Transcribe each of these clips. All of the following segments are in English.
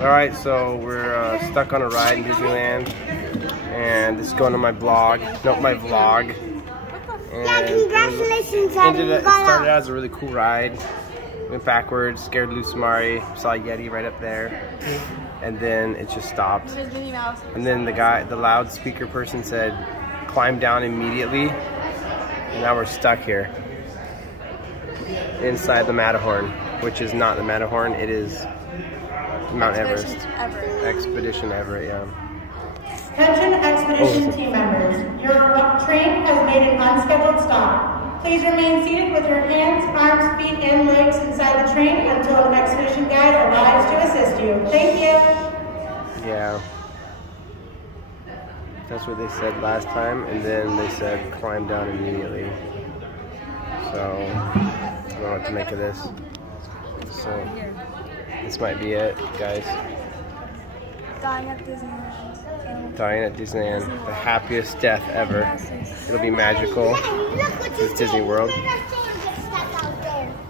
Alright, so we're stuck on a ride in Disneyland, and this is going on my blog, my vlog. And yeah, congratulations, it started out as a really cool ride. Went backwards, scared loose Mari, saw a Yeti right up there, and then it just stopped. And then the loudspeaker person said, climb down immediately, and now we're stuck here. Inside the Matterhorn, which is not the Matterhorn, it is Mount Everest. Expedition Everest, yeah. Attention expedition team members. Your train has made an unscheduled stop. Please remain seated with your hands, arms, feet, and legs inside the train until an expedition guide arrives to assist you. Thank you. Yeah. That's what they said last time, and then they said climb down immediately. So, I don't know what to make of this. So, this might be it, guys. Dying at Disneyland. Dying at Disneyland. The happiest death ever. It'll be magical. It's Disney World.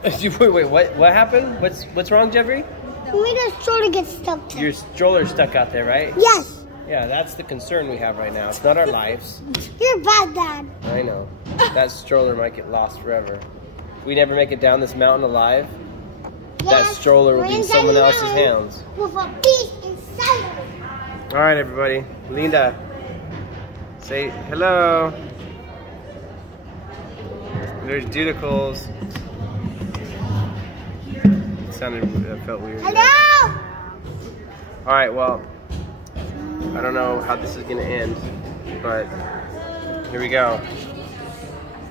Wait, what happened? What's wrong, Jeffrey? We made a stroller get stuck there. Your stroller's stuck out there, right? Yes. Yeah, that's the concern we have right now. It's not our lives. You're bad, Dad. I know. That stroller might get lost forever. If we never make it down this mountain alive, that stroller will be in someone else's hands. With a beast inside of it. Alright, everybody. Linda, say hello. There's Dudicles. That felt weird. Hello! Alright, well, I don't know how this is going to end, but here we go.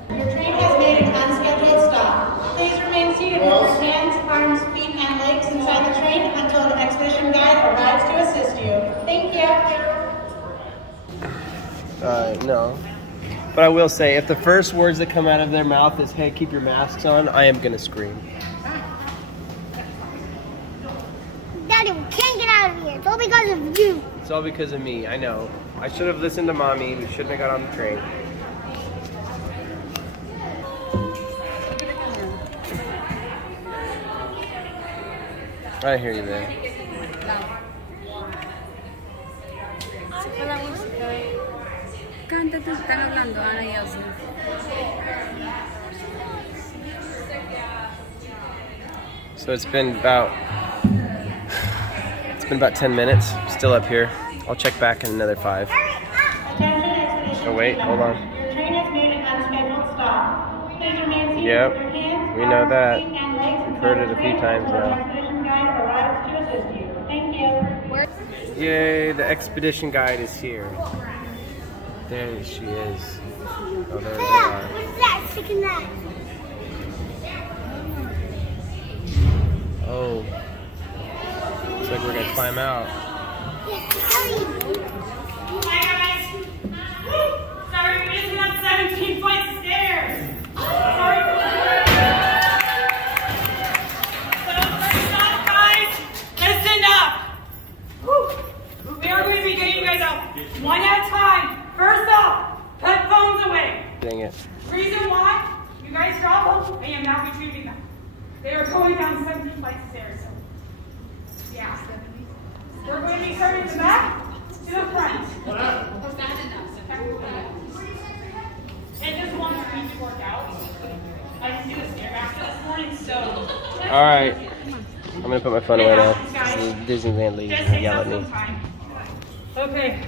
Your train has made an unscheduled stop. Please remain seated with your hands, arms, feet, and legs inside the train until the expedition guide arrives to assist you. Thank you. No. But I will say, if the first words that come out of their mouth is, hey, keep your masks on, I am going to scream. Daddy, we can't get out of here. It's all because of you. It's all because of me, I know. I should have listened to Mommy. We shouldn't have got on the train. I hear you, man. Cántate, están hablando, Ana y Elsa. So it's been about 10 minutes. Still up here. I'll check back in another 5. Oh wait, hold on. Your train has made an unscheduled stop. Please remain seated Yep, with your hands, we know arms, that. feet, and legs We've heard it a few times until the now. expedition guide arrives to assist you. Thank you. Yay, the expedition guide is here. There she is. Oh, there they are. What's that? Chicken that. Oh. Looks like we're gonna climb out. Hurry. Hi guys! Woo! Sorry, we just went up 17 flights of stairs! Sorry. So first off, guys, listen up! Woo! We are going to be getting you guys out one at a time. First off, put phones away. Dang it. Reason why you guys travel, I am not retrieving them. They are going down 17 flights of stairs. So, yeah. We're going to be turning the back to the front. It just wants me to work out. I didn't do the Stairmaster this morning, so. Alright. I'm gonna put my phone away now. This is Disneyland lady Just gonna take yell up at me. some time. Okay.